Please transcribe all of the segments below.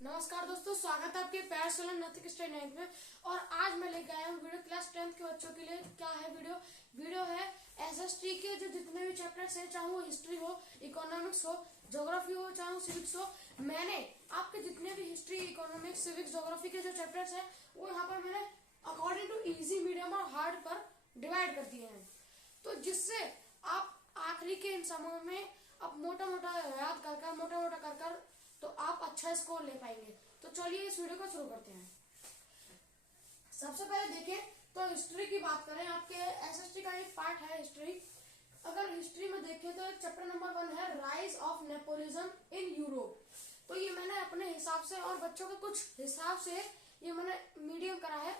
नमस्कार दोस्तों, स्वागत है आपके प्यार सोलन नैतिक स्टडी 9 में। और आज मैं लेके आया हूँ वीडियो क्लास 10th के बच्चों के लिए। क्या है वीडियो है एसएसटी के जो जितने भी चैप्टर्स हैं, चाहे वो हिस्ट्री हो, इकोनॉमिक्स हो, ज्योग्राफी हो, चाहे वो सिविक्स हो। मैंने आपके जितने भी हिस्ट्री, इकोनॉमिक्स, सिविक्स, ज्योग्राफी के जो चैप्टर्स हैं वो यहाँ पर मैंने अकॉर्डिंग टू इजी, मीडियम और हार्ड पर डिवाइड कर दिए हैं, तो जिससे आप आखिरी के इन समयों में आप मोटा मोटा याद कर तो आप अच्छा स्कोर ले पाएंगे। तो चलिए इस वीडियो को शुरू करते हैं। सबसे पहले देखें तो हिस्ट्री की बात करें, आपके एसएसटी का एक पार्ट है हिस्ट्री। अगर हिस्ट्री में देखें तो चैप्टर नंबर 1 है rise of Napoleon in Europe. तो ये मैंने अपने हिसाब से और बच्चों के कुछ हिसाब से ये मैंने मीडियम करा है,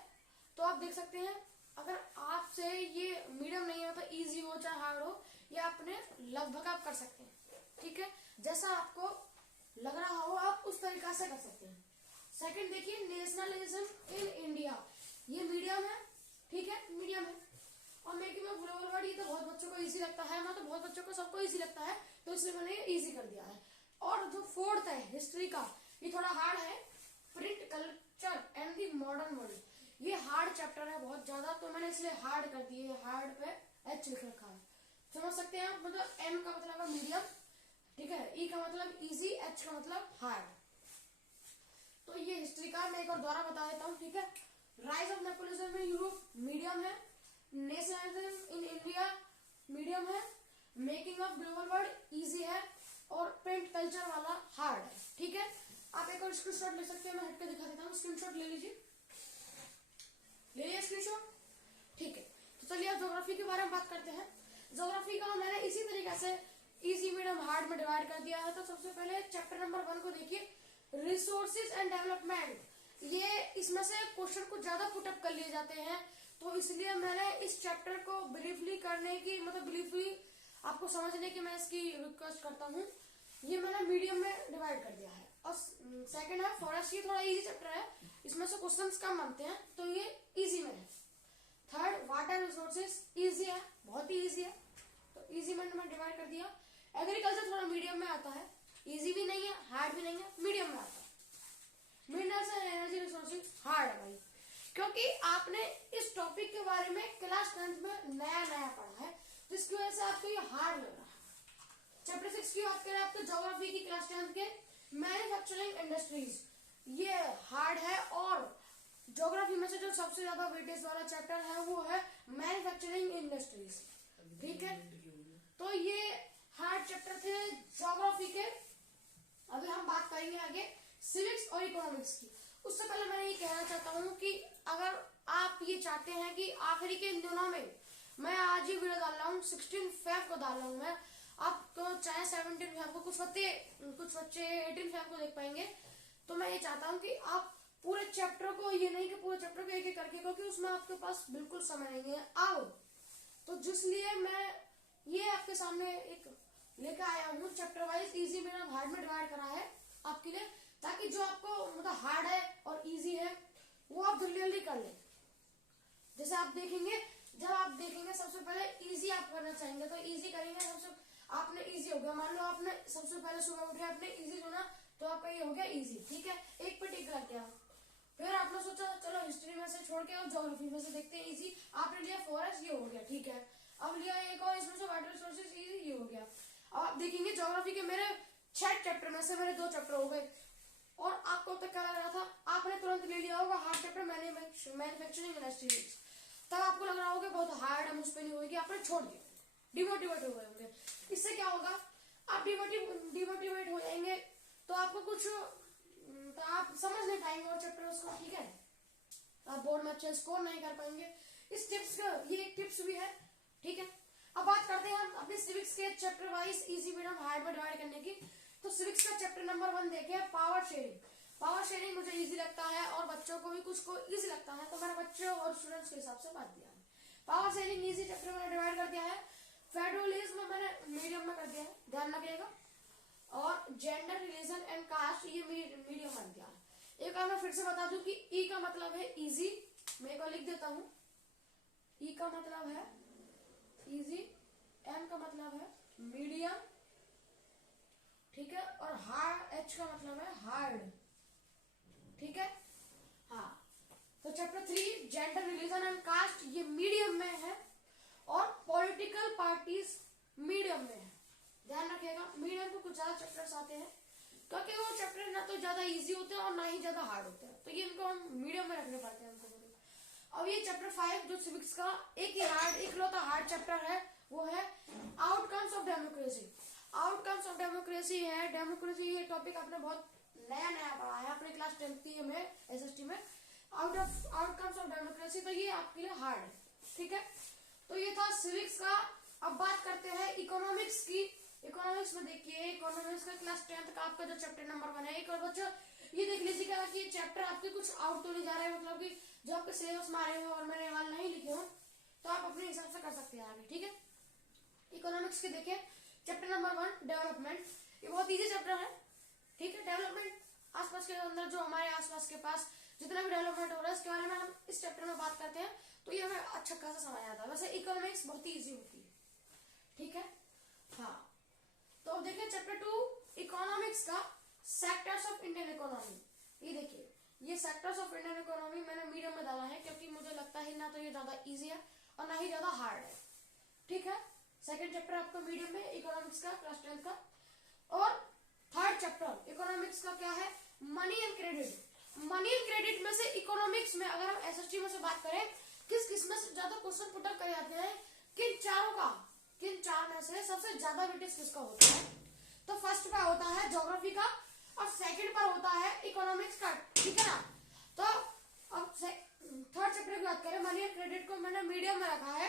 तो आप देख सकते हैं। अगर आपसे ये मीडियम नहीं है तो इजी हो चाहे हार्ड हो, ये अपने लगभग आप कर सकते हैं। ठीक है, जैसा आपको लग रहा हो आप उस तरीका से कर सकते हैं। सेकंड देखिए नेशनलिज्म इन इंडिया, ये मीडियम है। ठीक है, मीडियम है। और मेकिंग ऑफ ग्लोबल वर्ड, ये तो बहुत बच्चों को इजी लगता है ना, तो बहुत बच्चों को सबको इजी लगता है, तो इसलिए मैंने ये इजी कर दिया है। और जो फोर्थ है हिस्ट्री का, ये थोड़ा हार्ड है, print culture and the modern world. ये हार्ड चैप्टर है बहुत ज्यादा, तो मैंने इसलिए हार्ड कर दिए। हार्ड पे एच लिख रखा है, समझ सकते हैं आप। मतलब एम का मतलब है मीडियम, ठीक है, ई का मतलब इजी, एच का मतलब हार्ड। तो ये हिस्ट्री का मैं एक और द्वारा बता देता हूँ। ठीक है, rise of Napoleon in Europe medium है, नेशनलिज्म इन इंडिया मीडियम है, making of global world easy है, और प्रिंट कल्चर वाला हार्ड है। ठीक है, आप एक और स्क्रीनशॉट ले सकते हैं, मैं हटके दिखा देता हूँ। स्क्रीनशॉट ले लीजिए, ले लिया स्क्रीनशॉट। ठीक है, तो चलिए अब ज्योग्राफी के बारे में बात करते हैं। ज्योग्राफी का मैंने इसी तरीके से इजी, मीडियम, हार्ड में डिवाइड कर दिया है। तो सबसे पहले चैप्टर नंबर 1 को देखिए, रिसोर्सेज एंड डेवलपमेंट। ये इसमें से क्वेश्चन कुछ ज्यादा पुटअप कर लिए जाते हैं, तो इसलिए मैंने इस चैप्टर को ब्रीफली करने की, मतलब ब्रीफली आपको समझने की मैं इसकी रिक्वेस्ट करता हूँ। ये मैंने मीडियम में डिवाइड कर दिया है। और सेकंड है फॉरेस्ट, ये थोड़ा इजी चैप्टर है, इसमें से क्वेश्चंस कम बनते हैं, तो ये इजी में है। थर्ड वाटर रिसोर्सेज, इजी है, बहुत ही इजी है, तो इजी में डिवाइड कर दिया। एग्रीकल्चर थोड़ा मीडियम में आता है, इजी भी नहीं है, हार्ड भी नहीं है, मीडियम में आता है। Minerals and energy resources hard है भाई, क्योंकि आपने इस टॉपिक के बारे में क्लास 10th में नया पढ़ा है, जिसकी वजह से आपको ये हार्ड लग रहा है। चैप्टर 6 की बात करें आपको, ज्योग्राफी की क्लास 10th के मैन्युफैक्चरिंग इंडस्ट्रीज, ये हार्ड है। और ज्योग्राफी में से जो सबसे ज्यादा वेटेज वाला चैप्टर है वो है मैन्युफैक्चरिंग इंडस्ट्रीज। ठीक है, तो ये हार्ड चैप्टर थे ज्योग्राफी के। अभी हम बात करेंगे आगे सिविक्स और इकोनॉमिक्स की। उससे पहले मैं ये कहना चाहता हूँ कि अगर आप ये चाहते हैं कि आखिरी के इन दिनों में, मैं आज ही वीडियो डाल रहा हूँ, 16 फेब को डाल रहा हूँ मैं, आपको चाहे 17 फेब को, कुछ बच्चे 18 फेब को देख पाएंगे। तो मैं ये चाहता हूँ कि आप पूरे चैप्टर को, ये नहीं कि पूरे चैप्टर को एक एक करके, क्योंकि उसमें आपके पास बिल्कुल समय नहीं है आओ, तो जिसलिए मैं ये आपके सामने एक लेकर आया हूँ चैप्टर वाइज, इजी में हार्ड में डिवाइड करा है आपके लिए, ताकि जो आपको मतलब हार्ड है और इजी है वो आप जल्दी कर लें। जैसे आप देखेंगे, जब आप देखेंगे सबसे पहले इजी आप करना चाहेंगे तो इजी करेंगे। सबसे आपने इजी हो गया, मान लो आपने सबसे पहले सुबह उठे, आपने इजी चुना, तो आपका ये हो गया इजी। ठीक है, एक पे टिक लग गया। फिर आपने सोचा चलो हिस्ट्री में से छोड़ के और ज्योग्राफी में से देखते हैं, इजी आपने लिया फॉरेस्ट, ये हो गया। ठीक है, अब लिया एक और इसमें से वाटर रिसोर्सेज, ये हो गया। अब आप देखेंगे ज्योग्राफी के मेरे 6 चैप्टर में से मेरे 2 चैप्टर हो गए, और आपको तक क्या लग रहा था, आपने तुरंत ले लिया होगा हार्ड चैप्टर मैन्युफैक्चरिंग इंडस्ट्रीज, तब आपको लग रहा होगा बहुत हार्ड है, मुझ पर नहीं होगी, आपने छोड़ दिया, डिमोटिवेट हो गए होंगे। इससे क्या होगा, आप डिमोटिवेट हो जाएंगे, तो आपको कुछ, तो आप समझ नहीं पाएंगे और चैप्टर उसको। ठीक है, आप बोर्ड में अच्छे स्कोर नहीं कर पाएंगे। इस टिप्स का ये एक टिप्स भी है। ठीक है, अब बात करते हैं हम अपने सिविक्स के chapter wise easy, medium, hard में डिवाइड करने की। तो सिविक्स का चैप्टर नंबर 1 देखें, पावर शेयरिंग। पावर शेयरिंग मुझे इजी लगता है और बच्चों को भी कुछ को इजी लगता है, तो मैंने बच्चों और स्टूडेंट्स के हिसाब से बात दिया है। पावर शेयरिंग इजी चैप्टर मैंने डिवाइड कर दिया है। फेडरलिज्म मैंने मीडियम में कर दिया है, ध्यान रखिएगा। और जेंडर, रिलीजन एंड कास्ट, ये मीडियम बन गया है। एक बार मैं फिर से बता दूं कि ई का मतलब है इजी, मैं को लिख देता हूँ, ई का मतलब है इजी, एम का मतलब है मीडियम, ठीक है, और हार्ड, एच का मतलब है हार्ड। इजी होते हैं और ना ही ज्यादा हार्ड होते हैं, तो ये इनको हम मीडियम में रखने पड़ते हैं हमको। अब ये चैप्टर 5 जो सिविक्स का एक ही इकलौता हार्ड चैप्टर है, वो है outcomes of democracy. Outcomes of democracy है। डेमोक्रेसी ये टॉपिक आपने बहुत नया पढ़ा है अपने क्लास 10th में एसएसटी में। आउटकम्स ऑफ डेमोक्रेसी, तो ये आपके लिए हार्ड है, ठीक है। तो ये था सिविक्स का। अब बात करते हैं इकोनॉमिक्स की। इकोनॉमिक्स में देखिए, इकोनॉमिक्स का क्लास 10th का आपका जो चैप्टर नंबर 1 है, एक और बच्चों ये देख लीजिएगा कि ये चैप्टर आपके कुछ आउट तो नहीं जा रहे हैं, मतलब कि जो आपके सिलेबस में आ रहे हो और मैंने हाल नहीं लिखे हो, तो आप अपने हिसाब से कर सकते हैं आगे, ठीक है। इकोनॉमिक्स के देखिए चैप्टर नंबर 1 डेवलपमेंट, ये बहुत इजी चैप्टर है, ठीक है। डेवलपमेंट आसपास के अंदर जो हमारे आसपास के पास जितना भी डेवलपमेंट हो रहा है इसके बारे में हम इस चैप्टर में बात करते हैं, तो ये हमें अच्छा खासा समझ आता है। वैसे इकोनॉमिक्स बहुत ही इजी होती है, ठीक है। हाँ, तो अब देखिए चैप्टर 2 इकोनॉमिक्स का सेक्टर्स ऑफ इंडियन इकोनॉमी। ये देखिए, ये सेक्टर्स ऑफ इंडियन इकोनॉमी मैंने मीडियम में डाला है क्योंकि मुझे लगता है ना तो ये ज्यादा इजी है और ना ही ज्यादा हार्ड है, ठीक है। सेकंड चैप्टर आपका मीडियम में इकोनॉमिक्स का क्लास 10th का। और थर्ड चैप्टर इकोनॉमिक्स का क्या है, money and credit. Money and credit में से इकोनॉमिक्स में अगर हम एसएसटी में से बात करें, किस में से ज्यादा क्वेश्चन पुटअप करे जाते हैं, किन चार में से सबसे ज्यादा वेटेज किसका होता है? तो फर्स्ट पे होता है ज्योग्राफी का और सेकंड पर होता है इकोनॉमिक्स का, ठीक है ना। तो अब थर्ड चैप्टर की बात करें, मनी एंड क्रेडिट को मैंने मीडियम में रखा है।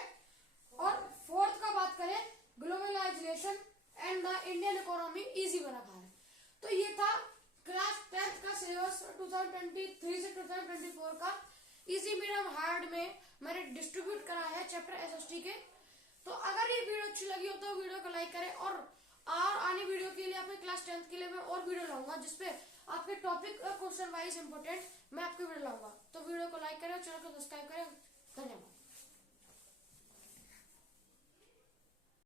और फोर्थ का बात करें, globalisation and the Indian economy, easy में रखा है। तो ये था क्लास 10th का सिलेबस 2023 से 2024 का। इजी मीडियम हार्ड में मैंने डिस्ट्रीब्यूट करा है चैप्टर एसएसटी के। तो अगर ये वीडियो अच्छी लगी हो तो वीडियो को लाइक करें, और आने वीडियो के लिए अपने क्लास 10th के लिए मैं और वीडियो लाऊंगा जिसपे आपके टॉपिक क्वेश्चन वाइज इंपोर्टेंट मैं आपके वीडियो लाऊंगा। तो वीडियो को लाइक करें और चैनल को सब्सक्राइब करें। धन्यवाद।